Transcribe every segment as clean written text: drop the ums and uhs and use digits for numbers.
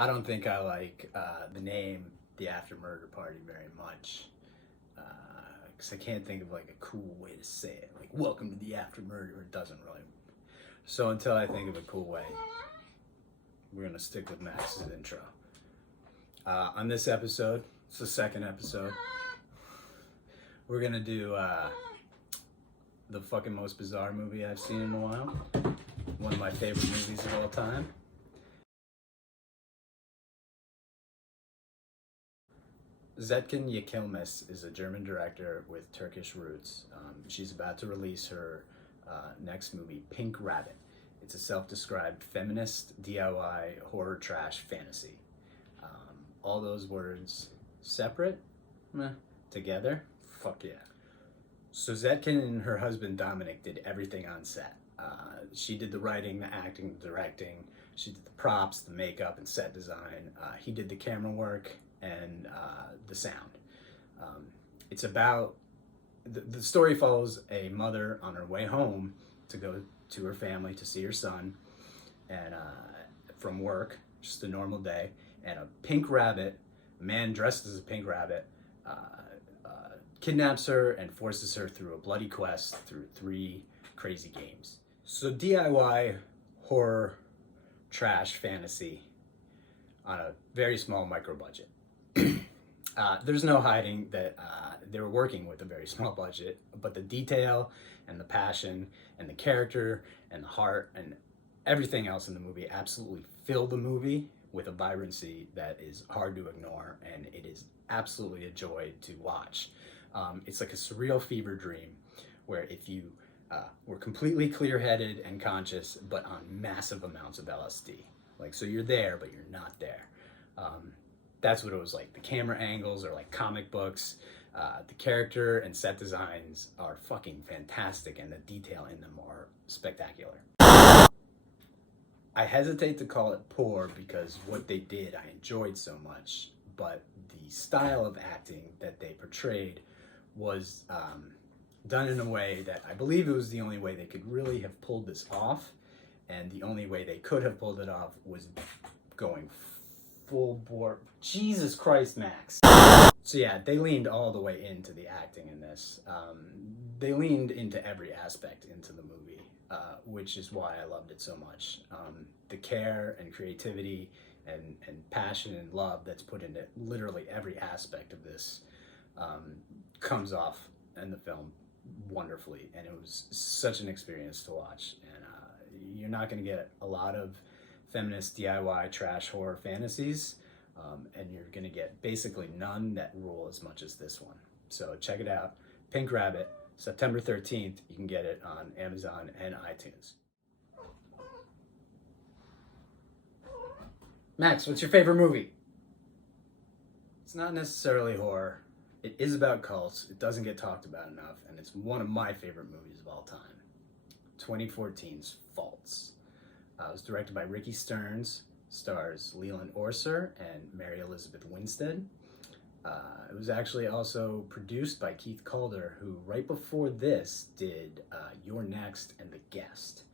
I don't think I like the name The After Murder Party very much. Because I can't think of like a cool way to say it. Like, welcome to the After Murder. It doesn't really. So until I think of a cool way, we're going to stick with Max's intro. On this episode, it's the second episode, we're going to do the fucking most bizarre movie I've seen in a while. One of my favorite movies of all time. Zetkin Yikilmis is a German director with Turkish roots. She's about to release her next movie, Pink Rabbit. It's a self-described feminist DIY horror trash fantasy. All those words separate, together, fuck yeah. So Zetkin and her husband Dominic did everything on set. She did the writing, the acting, the directing. She did the props, the makeup, and set design. He did the camera work and the sound. It's about, the story follows a mother on her way home to go to her family to see her son, and from work, just a normal day, and a pink rabbit, a man dressed as a pink rabbit, kidnaps her and forces her through a bloody quest through 3 crazy games. So DIY horror trash fantasy on a very small micro budget. There's no hiding that they were working with a very small budget, but the detail and the passion and the character and the heart and everything else in the movie absolutely fill the movie with a vibrancy that is hard to ignore, and it is absolutely a joy to watch. It's like a surreal fever dream where if you were completely clear-headed and conscious, but on massive amounts of LSD. Like, so you're there, but you're not there. That's what it was like. The camera angles are like comic books. The character and set designs are fucking fantastic, and the detail in them are spectacular. I hesitate to call it poor because what they did I enjoyed so much, but the style of acting that they portrayed was done in a way that I believe it was the only way they could really have pulled this off, and the only way they could have pulled it off was going full bore. Jesus Christ, Max. So yeah, they leaned all the way into the acting in this. They leaned into every aspect into the movie, which is why I loved it so much. The care and creativity and passion and love that's put into literally every aspect of this comes off in the film wonderfully, and it was such an experience to watch. And you're not going to get a lot of feminist DIY trash horror fantasies, and you're going to get basically none that rule as much as this one. So check it out. Pink Rabbit, September 13th. You can get it on Amazon and iTunes. Max, what's your favorite movie? It's not necessarily horror. It is about cults. It doesn't get talked about enough, and it's one of my favorite movies of all time. 2014's Faults. It was directed by Ricky Stearns, stars Leland Orser and Mary Elizabeth Winstead. It was actually also produced by Keith Calder, who right before this did You're Next and The Guest.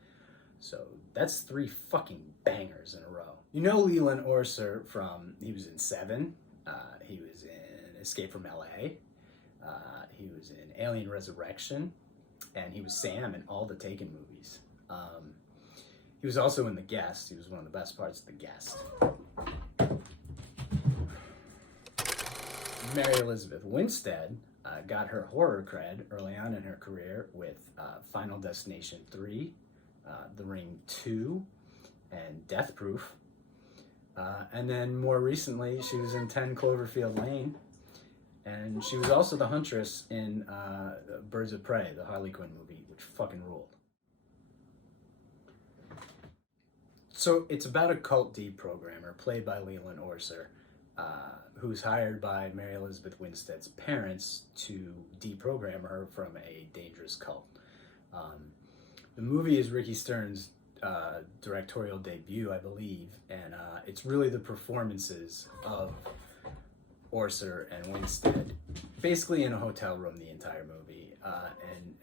So that's 3 fucking bangers in a row. You know Leland Orser from, he was in Seven, he was in Escape from LA, he was in Alien Resurrection, and he was Sam in all the Taken movies. He was also in The Guest. He was one of the best parts of The Guest. Mary Elizabeth Winstead got her horror cred early on in her career with Final Destination 3, The Ring 2, and Death Proof. And then more recently, she was in 10 Cloverfield Lane. And she was also the Huntress in Birds of Prey, the Harley Quinn movie, which fucking ruled. So it's about a cult deprogrammer played by Leland Orser, who's hired by Mary Elizabeth Winstead's parents to deprogram her from a dangerous cult. The movie is Ricky Stearns' directorial debut, I believe, and it's really the performances of Orser and Winstead, basically in a hotel room the entire movie, and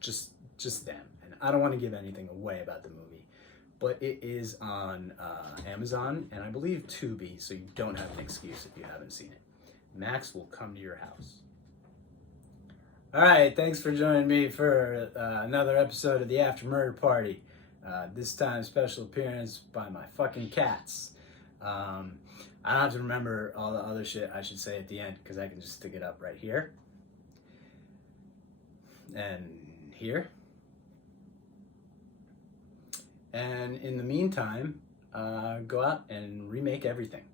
just them. And I don't want to give anything away about the movie, but it is on Amazon and I believe Tubi, so you don't have an excuse if you haven't seen it. Max will come to your house. All right, thanks for joining me for another episode of the After Murder Party. This time, special appearance by my fucking cats. I don't have to remember all the other shit I should say at the end because I can just stick it up right here. And here. And in the meantime, go out and remake everything.